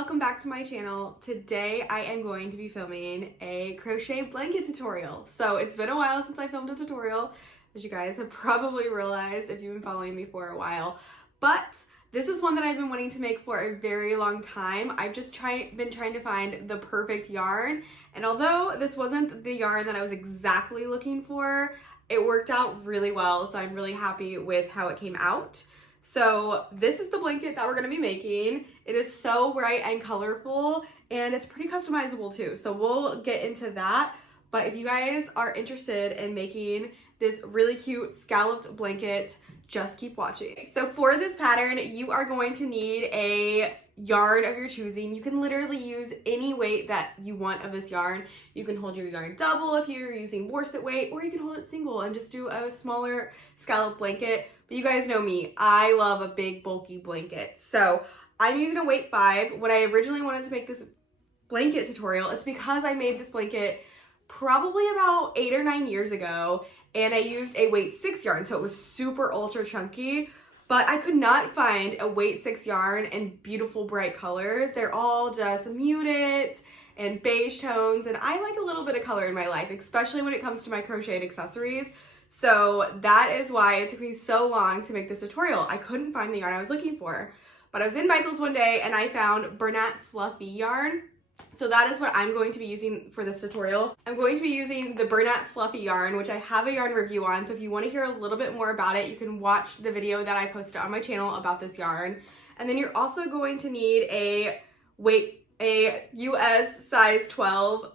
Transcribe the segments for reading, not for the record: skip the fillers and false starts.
welcome back to my channel. Today I am going to be filming a crochet blanket tutorial. So it's been a while since I filmed a tutorial, as you guys have probably realized if you've been following me for a while, but this is one that I've been wanting to make for a very long time. I've just been trying to find the perfect yarn, and although this wasn't the yarn that I was exactly looking for, it worked out really well, so I'm really happy with how it came out. So this is the blanket that we're going to be making. It is so bright and colorful, and it's pretty customizable too, so we'll get into that. But if you guys are interested in making this really cute scalloped blanket, just keep watching. So for this pattern, you are going to need a yarn of your choosing. You can literally use any weight that you want of this yarn. You can hold your yarn double if you're using worsted weight, or you can hold it single and just do a smaller scallop blanket. But you guys know me, I love a big bulky blanket. So I'm using a weight 5. When I originally wanted to make this blanket tutorial, it's because I made this blanket probably about 8 or 9 years ago, and I used a weight 6 yarn, so it was super ultra chunky. But I could not find a weight 6 yarn in beautiful bright colors. They're all just muted and beige tones, and I like a little bit of color in my life, especially when it comes to my crocheted accessories. So that is why it took me so long to make this tutorial. I couldn't find the yarn I was looking for. But I was in Michael's one day and I found Bernat Fluffy yarn. So that is what I'm going to be using for this tutorial. I'm going to be using the Bernat Fluffy yarn, which I have a yarn review on. So if you want to hear a little bit more about it, you can watch the video that I posted on my channel about this yarn. And then you're also going to need a US size 12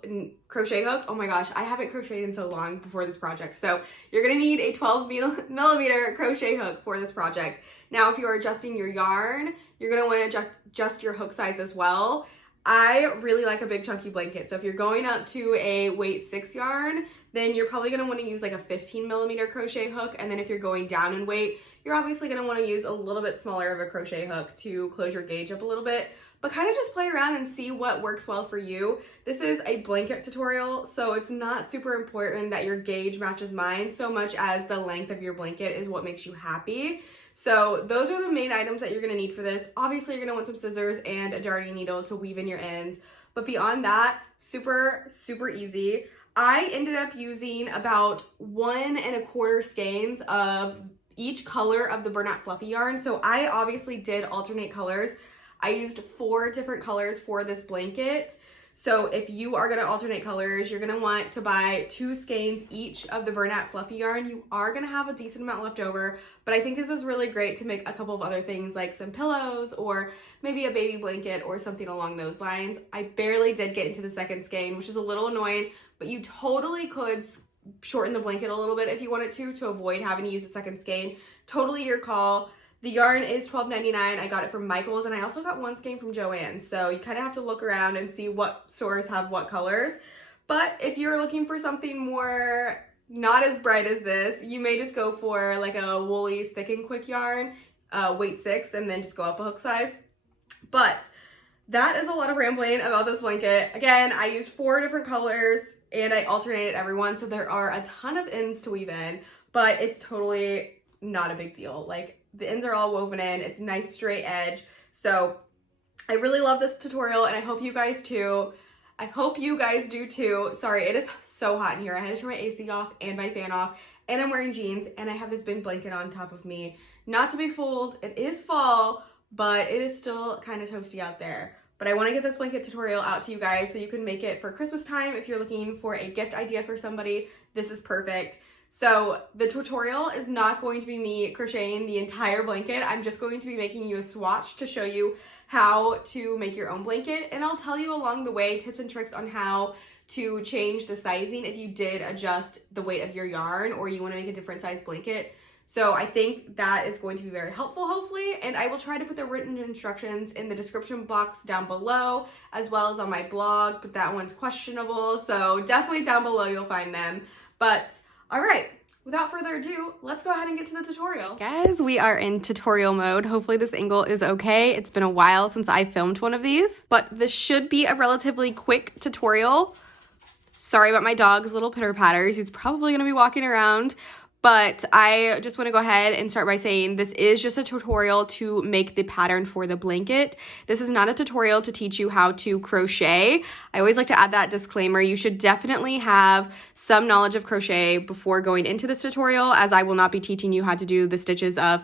crochet hook. Oh my gosh, I haven't crocheted in so long before this project. So you're gonna need a 12 millimeter crochet hook for this project. Now, if you're adjusting your yarn, you're gonna wanna adjust your hook size as well. I really like a big chunky blanket. So if you're going up to a weight 6 yarn, then you're probably gonna wanna use like a 15 millimeter crochet hook. And then if you're going down in weight, you're obviously gonna wanna use a little bit smaller of a crochet hook to close your gauge up a little bit. But kind of just play around and see what works well for you. This is a blanket tutorial, so it's not super important that your gauge matches mine so much as the length of your blanket is what makes you happy. So those are the main items that you're gonna need for this. Obviously, you're gonna want some scissors and a darning needle to weave in your ends. But beyond that, super, super easy. I ended up using about 1 1/4 skeins of each color of the Bernat Fluffy yarn. So I obviously did alternate colors. I used 4 different colors for this blanket. So if you are gonna alternate colors, you're gonna want to buy 2 skeins each of the Bernat Fluffy yarn. You are gonna have a decent amount left over, but I think this is really great to make a couple of other things like some pillows or maybe a baby blanket or something along those lines. I barely did get into the second skein, which is a little annoying, but you totally could shorten the blanket a little bit if you wanted to avoid having to use the second skein. Totally your call. The yarn is $12.99. I got it from Michael's, and I also got 1 skein from Joann. So you kind of have to look around and see what stores have what colors. But if you're looking for something more not as bright as this, you may just go for like a Woolies Thick and Quick yarn, weight 6, and then just go up a hook size. But that is a lot of rambling about this blanket. Again, I used 4 different colors and I alternated everyone, so there are a ton of ends to weave in, but it's totally not a big deal. Like, the ends are all woven in, it's a nice straight edge. So I really love this tutorial, and I hope you guys too. I hope you guys do too. Sorry, it is so hot in here. I had to turn my AC off and my fan off, and I'm wearing jeans, and I have this big blanket on top of me. Not to be fooled, it is fall, but it is still kind of toasty out there. But I want to get this blanket tutorial out to you guys so you can make it for Christmas time. If you're looking for a gift idea for somebody, this is perfect. So the tutorial is not going to be me crocheting the entire blanket. I'm just going to be making you a swatch to show you how to make your own blanket. And I'll tell you along the way tips and tricks on how to change the sizing if you did adjust the weight of your yarn or you want to make a different size blanket. So I think that is going to be very helpful, hopefully. And I will try to put the written instructions in the description box down below, as well as on my blog, but that one's questionable. So definitely down below you'll find them. But all right, without further ado, let's go ahead and get to the tutorial. Guys, we are in tutorial mode. Hopefully this angle is okay. It's been a while since I filmed one of these, but this should be a relatively quick tutorial. Sorry about my dog's little pitter patters. He's probably gonna be walking around, But I just want to go ahead and start by saying this is just a tutorial to make the pattern for the blanket. This is not a tutorial to teach you how to crochet. I always like to add that disclaimer. You should definitely have some knowledge of crochet before going into this tutorial, as I will not be teaching you how to do the stitches of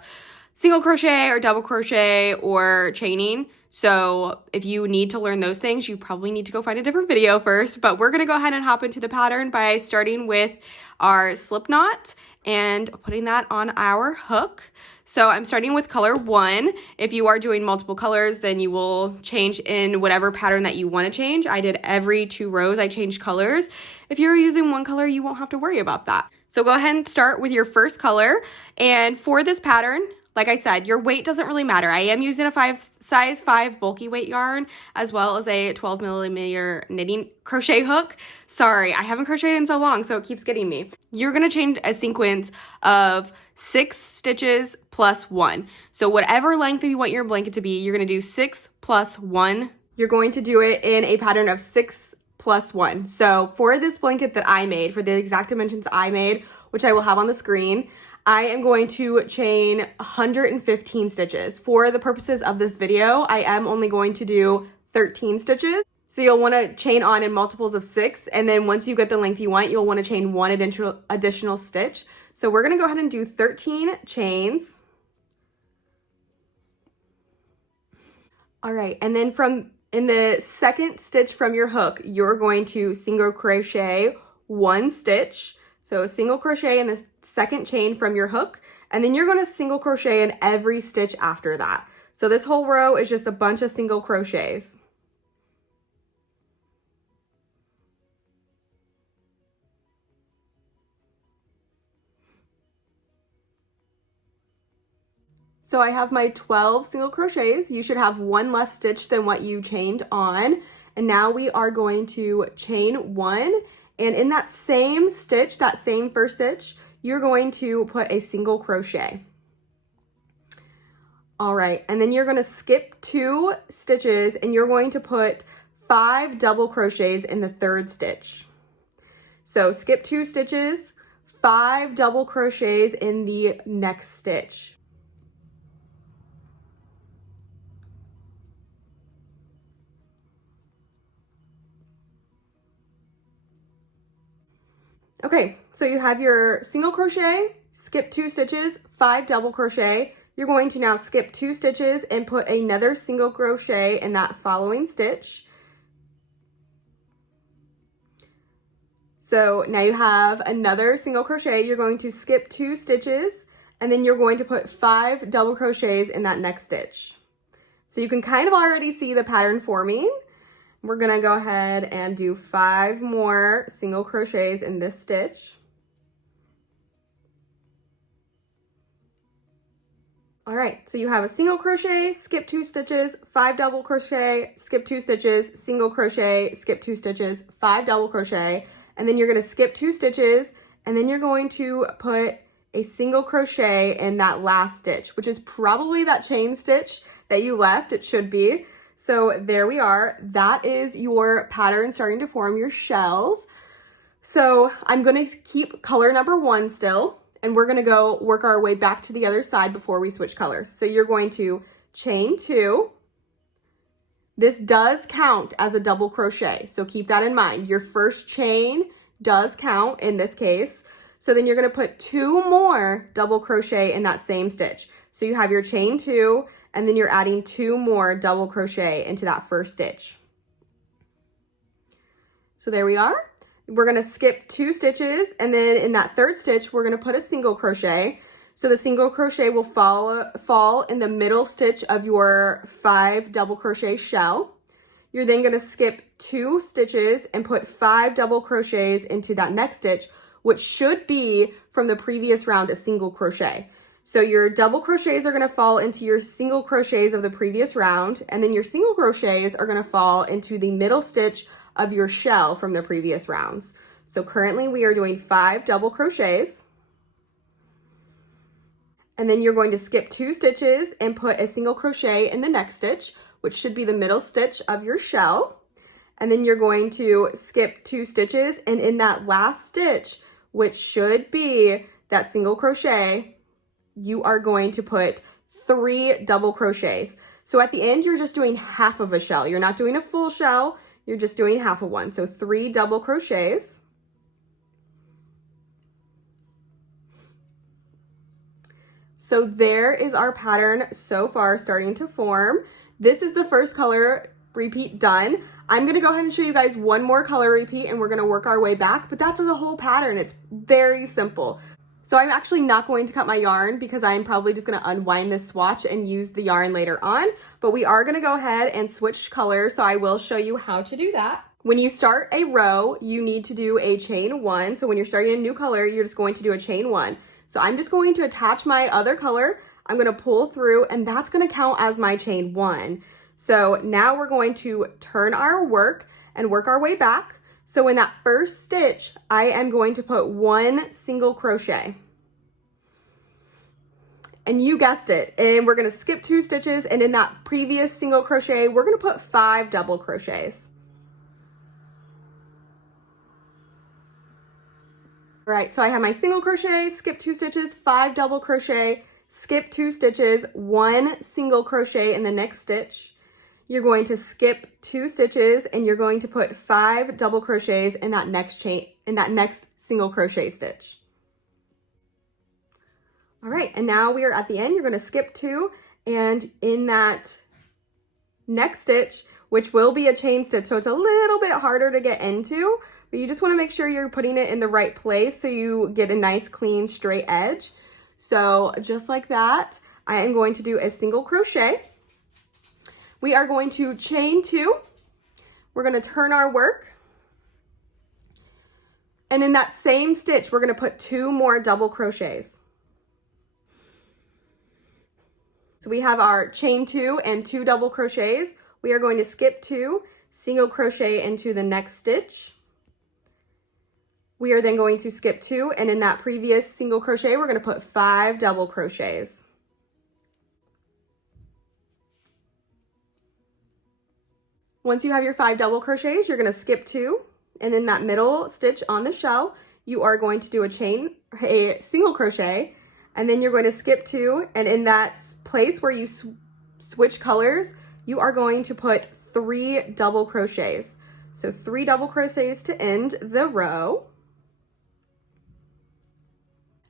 single crochet or double crochet or chaining. So if you need to learn those things, you probably need to go find a different video first. But we're going to go ahead and hop into the pattern by starting with our slip knot and putting that on our hook. So I'm starting with color 1. If you are doing multiple colors, then you will change in whatever pattern that you want to change. I did every 2 rows, I changed colors. If you're using one color, you won't have to worry about that. So go ahead and start with your first color. And for this pattern, like I said, your weight doesn't really matter. I am using a size 5 bulky weight yarn, as well as a 12mm knitting crochet hook. Sorry, I haven't crocheted in so long, so it keeps getting me. You're gonna change a sequence of 6 stitches plus 1. So whatever length you want your blanket to be, you're gonna do 6 plus 1. You're going to do it in a pattern of 6 plus 1. So for this blanket that I made, for the exact dimensions I made, which I will have on the screen, I am going to chain 115 stitches. For the purposes of this video, I am only going to do 13 stitches. So you'll want to chain on in multiples of 6, and then once you get the length you want, you'll want to chain 1 additional stitch. So we're going to go ahead and do 13 chains. All right, and then in the second stitch from your hook, you're going to single crochet 1 stitch. So single crochet in the second chain from your hook, and then you're going to single crochet in every stitch after that. So this whole row is just a bunch of single crochets. So I have my 12 single crochets. You should have 1 less stitch than what you chained on. And now we are going to chain 1. And in that same stitch, that same first stitch, you're going to put a single crochet. All right, and then you're going to skip 2 stitches and you're going to put 5 double crochets in the third stitch. So skip 2 stitches, 5 double crochets in the next stitch. Okay, so you have your single crochet, skip 2 stitches, 5 double crochet. You're going to now skip 2 stitches and put another single crochet in that following stitch. So now you have another single crochet. You're going to skip 2 stitches and then you're going to put 5 double crochets in that next stitch. So you can kind of already see the pattern forming. We're gonna go ahead and do 5 more single crochets in this stitch. All right, so you have a single crochet, skip 2 stitches, 5 double crochet, skip 2 stitches, single crochet, skip 2 stitches, 5 double crochet, and then you're gonna skip 2 stitches, and then you're going to put a single crochet in that last stitch, which is probably that chain stitch that you left. It should be. So there we are. That is your pattern starting to form your shells. So I'm going to keep color number 1 still, and we're going to go work our way back to the other side before we switch colors. So you're going to chain 2. This does count as a double crochet, so keep that in mind. Your first chain does count in this case. So then you're going to put 2 more double crochet in that same stitch. So you have your chain 2, and then you're adding 2 more double crochet into that first stitch. So there we are. We're gonna skip 2 stitches, and then in that third stitch, we're gonna put a single crochet. So the single crochet will fall in the middle stitch of your 5 double crochet shell. You're then gonna skip 2 stitches and put 5 double crochets into that next stitch, which should be from the previous round a single crochet. So your double crochets are going to fall into your single crochets of the previous round, and then your single crochets are going to fall into the middle stitch of your shell from the previous rounds. So currently we are doing 5 double crochets, and then you're going to skip 2 stitches and put a single crochet in the next stitch, which should be the middle stitch of your shell. And then you're going to skip 2 stitches, and in that last stitch, which should be that single crochet, you are going to put 3 double crochets. So at the end, you're just doing half of a shell. You're not doing a full shell, you're just doing half of one. So 3 double crochets. So there is our pattern so far starting to form. This is the first color repeat done. I'm gonna go ahead and show you guys one more color repeat and we're gonna work our way back, but that's the whole pattern. It's very simple. So I'm actually not going to cut my yarn because I'm probably just gonna unwind this swatch and use the yarn later on, but we are gonna go ahead and switch colors, so I will show you how to do that. When you start a row, you need to do a chain 1. So when you're starting a new color, you're just going to do a chain 1. So I'm just going to attach my other color, I'm gonna pull through, and that's gonna count as my chain 1. So now we're going to turn our work and work our way back. So in that first stitch, I am going to put 1 single crochet. And you guessed it, and we're gonna skip 2 stitches, and in that previous single crochet, we're gonna put 5 double crochets. All right, so I have my single crochet, skip 2 stitches, 5 double crochet, skip 2 stitches, 1 single crochet in the next stitch. You're going to skip 2 stitches and you're going to put 5 double crochets in that next chain, in that next single crochet stitch. All right, and now we are at the end. You're going to skip 2, and in that next stitch, which will be a chain stitch, so it's a little bit harder to get into, but you just want to make sure you're putting it in the right place so you get a nice clean straight edge. So just like that, I am going to do a single crochet. We are going to chain 2. We're going to turn our work, and in that same stitch, we're going to put 2 more double crochets. So we have our chain 2 and 2 double crochets. We are going to skip 2, single crochet into the next stitch. We are then going to skip 2, and in that previous single crochet, we're going to put 5 double crochets. Once you have your 5 double crochets, you're going to skip 2, and in that middle stitch on the shell, you are going to do a single crochet, and then you're going to skip 2, and in that place where you switch colors, you are going to put 3 double crochets. So 3 double crochets to end the row.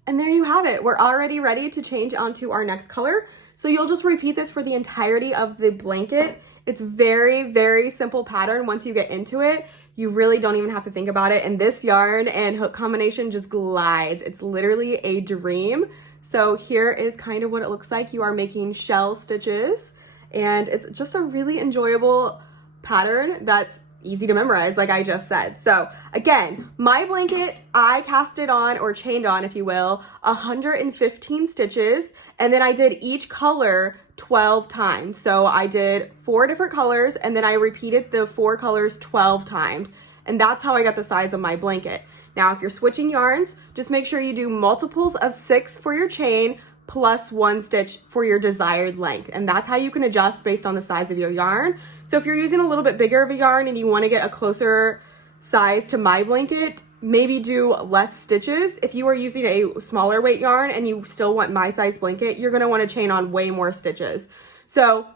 And there you have it. We're already ready to change onto our next color. So you'll just repeat this for the entirety of the blanket. It's very, very simple pattern. Once you get into it, you really don't even have to think about it. And this yarn and hook combination just glides. It's literally a dream. So here is kind of what it looks like. You are making shell stitches, and it's just a really enjoyable pattern that's easy to memorize, like I just said. So again, my blanket, I casted on, or chained on, if you will, 115 stitches, and then I did each color 12 times. So I did 4 different colors, and then I repeated the 4 colors 12 times, and that's how I got the size of my blanket. Now, if you're switching yarns, just make sure you do multiples of 6 for your chain, plus 1 stitch for your desired length. And that's how you can adjust based on the size of your yarn. So if you're using a little bit bigger of a yarn and you want to get a closer size to my blanket, maybe do less stitches. If you are using a smaller weight yarn and you still want my size blanket, you're going to want to chain on way more stitches. So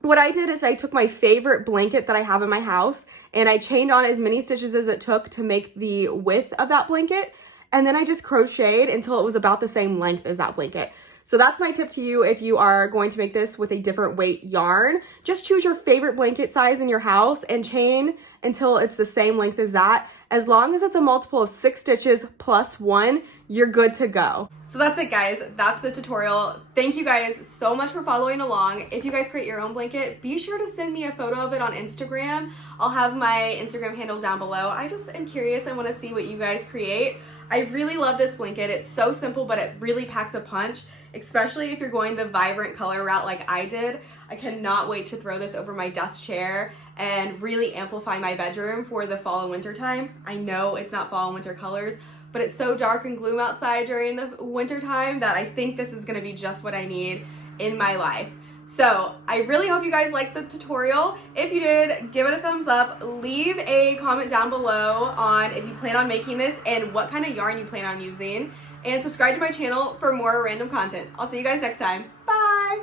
what I did is I took my favorite blanket that I have in my house and I chained on as many stitches as it took to make the width of that blanket. And then I just crocheted until it was about the same length as that blanket. So that's my tip to you if you are going to make this with a different weight yarn. Just choose your favorite blanket size in your house and chain until it's the same length as that. As long as it's a multiple of 6 stitches plus 1, you're good to go. So that's it, guys. That's the tutorial. Thank you guys so much for following along. If you guys create your own blanket, be sure to send me a photo of it on Instagram. I'll have my Instagram handle down below. I just am curious and want to see what you guys create. I really love this blanket. It's so simple, but it really packs a punch, especially if you're going the vibrant color route like I did. I cannot wait to throw this over my desk chair and really amplify my bedroom for the fall and winter time. I know it's not fall and winter colors, but it's so dark and gloom outside during the winter time that I think this is gonna be just what I need in my life. So I really hope you guys liked the tutorial. If you did, give it a thumbs up. Leave a comment down below on if you plan on making this and what kind of yarn you plan on using. and subscribe to my channel for more random content. I'll see you guys next time. Bye!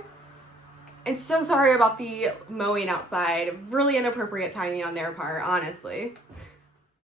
And so sorry about the mowing outside. Really inappropriate timing on their part, honestly.